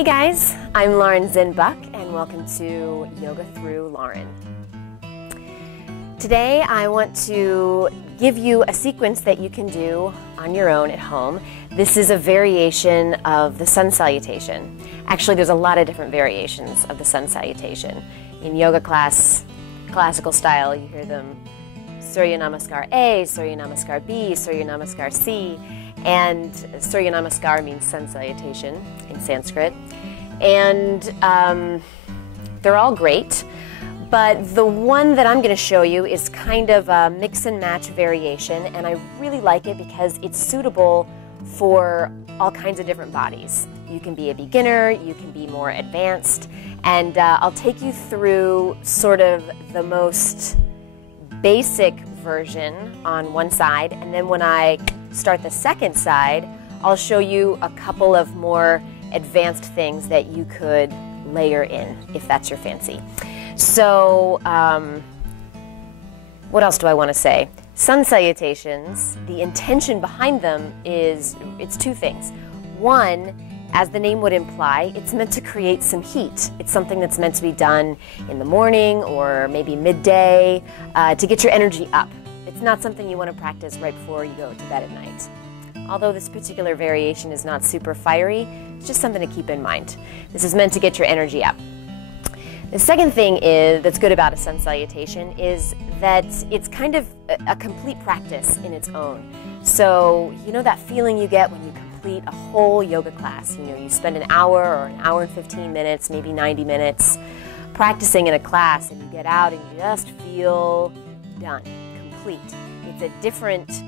Hey guys, I'm Lauren Zinn Buck and welcome to Yoga Through Lauren. Today I want to give you a sequence that you can do on your own at home. This is a variation of the sun salutation. Actually, there's a lot of different variations of the sun salutation. In yoga class, classical style, you hear them Surya Namaskar A, Surya Namaskar B, Surya Namaskar C, and Surya Namaskar means sun salutation in Sanskrit. And they're all great, but the one that I'm going to show you is kind of a mix and match variation, and I really like it because it's suitable for all kinds of different bodies. You can be a beginner, you can be more advanced, and I'll take you through sort of the most basic version on one side, and then when I start the second side, I'll show you a couple of more advanced things that you could layer in if that's your fancy. So what else do I want to say? Sun salutations, the intention behind them is, it's two things. One, as the name would imply, it's meant to create some heat. It's something that's meant to be done in the morning or maybe midday to get your energy up. It's not something you want to practice right before you go to bed at night. Although this particular variation is not super fiery, it's just something to keep in mind. This is meant to get your energy up. The second thing that's good about a sun salutation is that it's kind of a complete practice in its own. So, you know that feeling you get when you complete a whole yoga class? You know, you spend an hour or an hour and 15 minutes, maybe 90 minutes practicing in a class, and you get out and you just feel done, complete. It's a different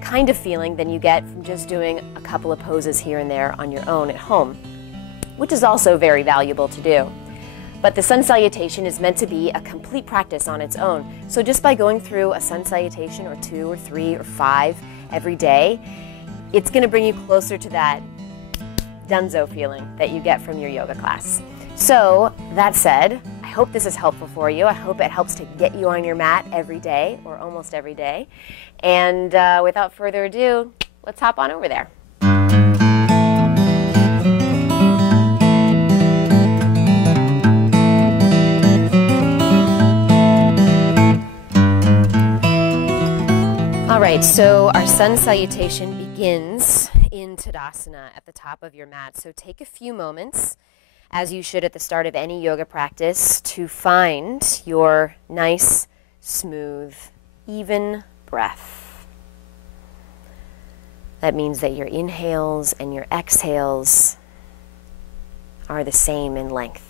kind of feeling than you get from just doing a couple of poses here and there on your own at home, which is also very valuable to do. But the sun salutation is meant to be a complete practice on its own. So just by going through a sun salutation or 2 or 3 or 5 every day, it's going to bring you closer to that dunzo feeling that you get from your yoga class. So that said, I hope this is helpful for you. I hope it helps to get you on your mat every day or almost every day. And without further ado, let's hop on over there. All right, so our sun salutation begins in Tadasana at the top of your mat. So take a few moments, as you should at the start of any yoga practice, to find your nice, smooth, even breath. That means that your inhales and your exhales are the same in length.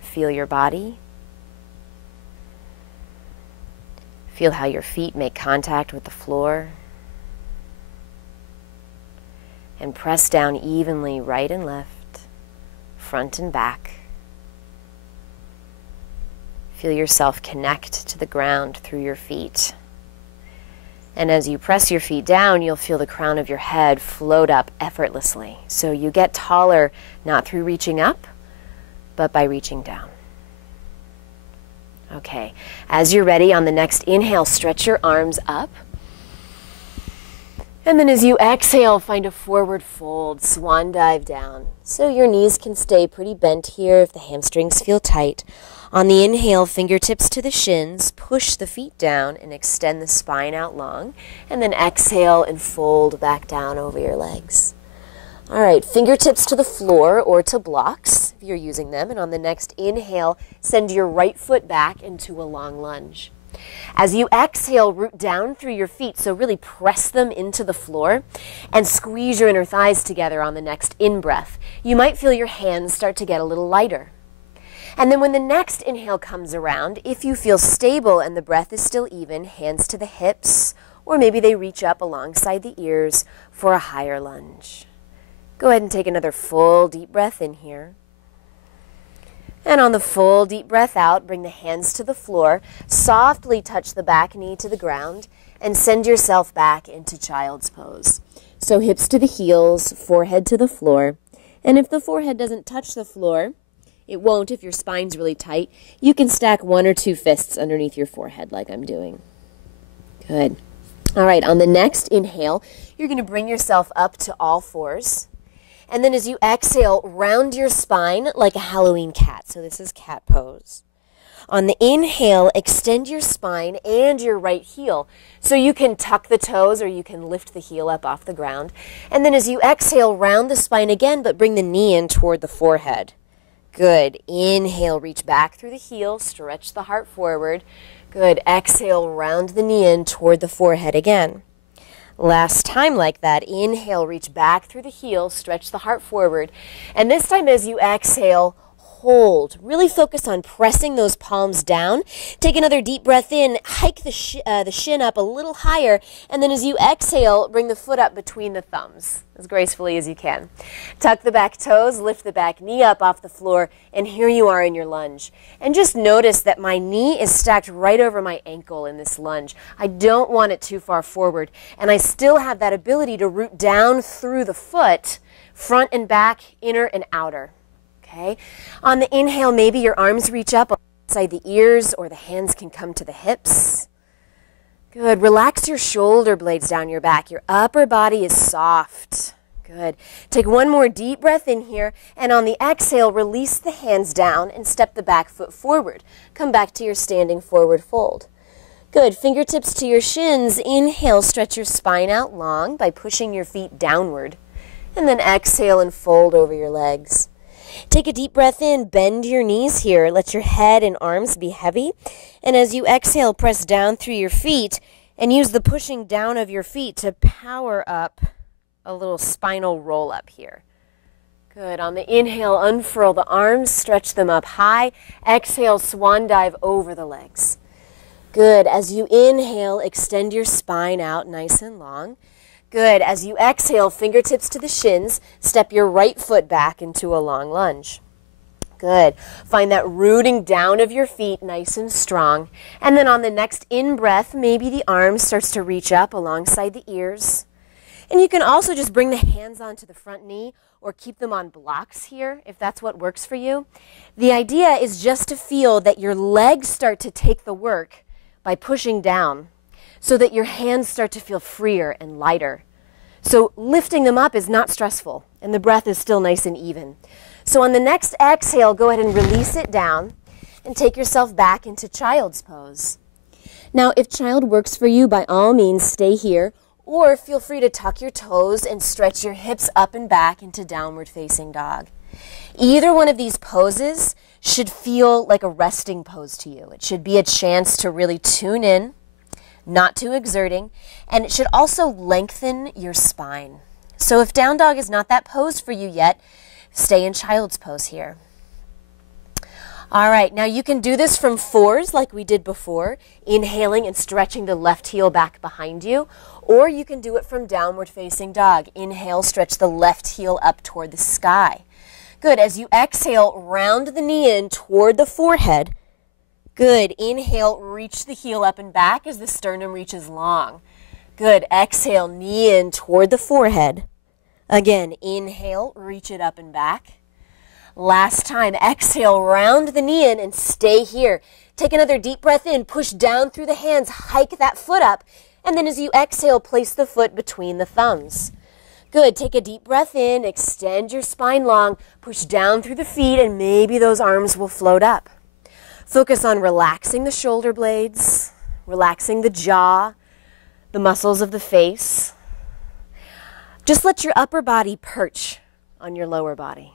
Feel your body. Feel how your feet make contact with the floor. And press down evenly right and left, front and back. Feel yourself connect to the ground through your feet. And as you press your feet down, you'll feel the crown of your head float up effortlessly. So you get taller not through reaching up, but by reaching down. Okay, as you're ready, on the next inhale, stretch your arms up. And then as you exhale, find a forward fold, swan dive down. So your knees can stay pretty bent here if the hamstrings feel tight. On the inhale, fingertips to the shins, push the feet down and extend the spine out long. And then exhale and fold back down over your legs. All right, fingertips to the floor or to blocks if you're using them. And on the next inhale, send your right foot back into a long lunge. As you exhale, root down through your feet, so really press them into the floor and squeeze your inner thighs together on the next in-breath. You might feel your hands start to get a little lighter. And then when the next inhale comes around, if you feel stable and the breath is still even, hands to the hips, or maybe they reach up alongside the ears for a higher lunge. Go ahead and take another full deep breath in here. And on the full deep breath out, bring the hands to the floor, softly touch the back knee to the ground, and send yourself back into child's pose. So hips to the heels, forehead to the floor. And if the forehead doesn't touch the floor, It won't if your spine's really tight. You can stack 1 or 2 fists underneath your forehead like I'm doing. Good. All right, on the next inhale, you're going to bring yourself up to all fours. And then as you exhale, round your spine like a Halloween cat. So this is cat pose. On the inhale, extend your spine and your right heel. So you can tuck the toes or you can lift the heel up off the ground. And then as you exhale, round the spine again, but bring the knee in toward the forehead. Good. Inhale, reach back through the heel, stretch the heart forward. Good. Exhale, round the knee in toward the forehead again. Last time like that. Inhale, reach back through the heel, stretch the heart forward. And this time as you exhale, hold. Really focus on pressing those palms down. Take another deep breath in. Hike the shin up a little higher. And then as you exhale, bring the foot up between the thumbs as gracefully as you can. Tuck the back toes, lift the back knee up off the floor, and here you are in your lunge. And just notice that my knee is stacked right over my ankle in this lunge. I don't want it too far forward, and I still have that ability to root down through the foot, front and back, inner and outer. Okay? On the inhale, maybe your arms reach up alongside the ears or the hands can come to the hips. Good. Relax your shoulder blades down your back. Your upper body is soft. Good. Take one more deep breath in here, and on the exhale, release the hands down and step the back foot forward. Come back to your standing forward fold. Good. Fingertips to your shins. Inhale, stretch your spine out long by pushing your feet downward. And then exhale and fold over your legs. Take a deep breath in, bend your knees here, let your head and arms be heavy, and as you exhale, press down through your feet and use the pushing down of your feet to power up a little spinal roll up here. Good. On the inhale, unfurl the arms, stretch them up high. Exhale, swan dive over the legs. Good. As you inhale, extend your spine out nice and long. Good. As you exhale, fingertips to the shins, step your right foot back into a long lunge. Good. Find that rooting down of your feet nice and strong. And then on the next in-breath, maybe the arm starts to reach up alongside the ears. And you can also just bring the hands onto the front knee or keep them on blocks here if that's what works for you. The idea is just to feel that your legs start to take the work by pushing down, so that your hands start to feel freer and lighter. So lifting them up is not stressful, and the breath is still nice and even. So on the next exhale, go ahead and release it down and take yourself back into child's pose. Now, if child works for you, by all means, stay here, or feel free to tuck your toes and stretch your hips up and back into downward facing dog. Either one of these poses should feel like a resting pose to you. It should be a chance to really tune in, not too exerting, and it should also lengthen your spine. So if down dog is not that pose for you yet, stay in child's pose here. All right, now you can do this from fours like we did before, inhaling and stretching the left heel back behind you, or you can do it from downward facing dog. Inhale, stretch the left heel up toward the sky. Good. As you exhale, round the knee in toward the forehead. Good. Inhale, reach the heel up and back as the sternum reaches long. Good. Exhale, knee in toward the forehead. Again, inhale, reach it up and back. Last time, exhale, round the knee in and stay here. Take another deep breath in, push down through the hands, hike that foot up, and then as you exhale, place the foot between the thumbs. Good. Take a deep breath in, extend your spine long, push down through the feet, and maybe those arms will float up. Focus on relaxing the shoulder blades, relaxing the jaw, the muscles of the face. Just let your upper body perch on your lower body.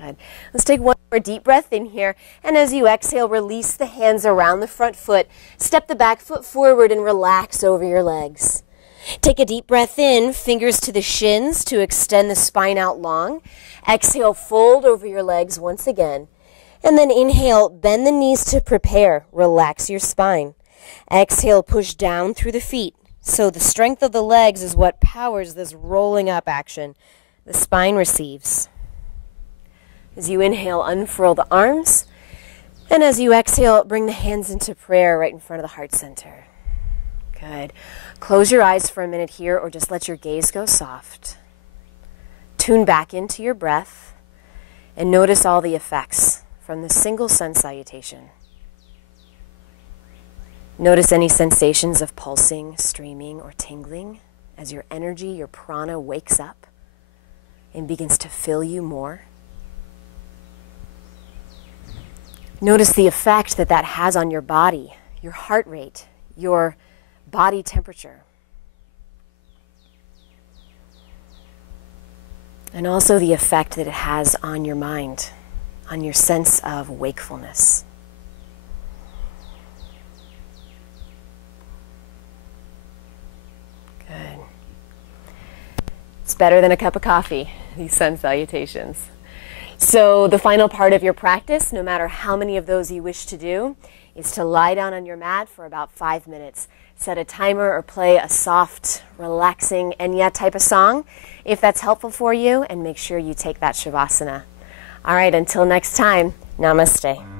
Good. Let's take one more deep breath in here, and as you exhale, release the hands around the front foot, step the back foot forward, and relax over your legs. Take a deep breath in, fingers to the shins to extend the spine out long. Exhale, fold over your legs once again. And then inhale, bend the knees to prepare. Relax your spine. Exhale, push down through the feet. So the strength of the legs is what powers this rolling up action. The spine receives. As you inhale, unfurl the arms. And as you exhale, bring the hands into prayer right in front of the heart center. Good. Close your eyes for a minute here, or just let your gaze go soft. Tune back into your breath. And notice all the effects from the single sun salutation. Notice any sensations of pulsing, streaming, or tingling as your energy, your prana, wakes up and begins to fill you more. Notice the effect that that has on your body, your heart rate, your body temperature. And also the effect that it has on your mind, on your sense of wakefulness. Good. It's better than a cup of coffee, these sun salutations. So the final part of your practice, no matter how many of those you wish to do, is to lie down on your mat for about 5 minutes. Set a timer or play a soft, relaxing Enya type of song if that's helpful for you, and make sure you take that Shavasana. All right, until next time, namaste.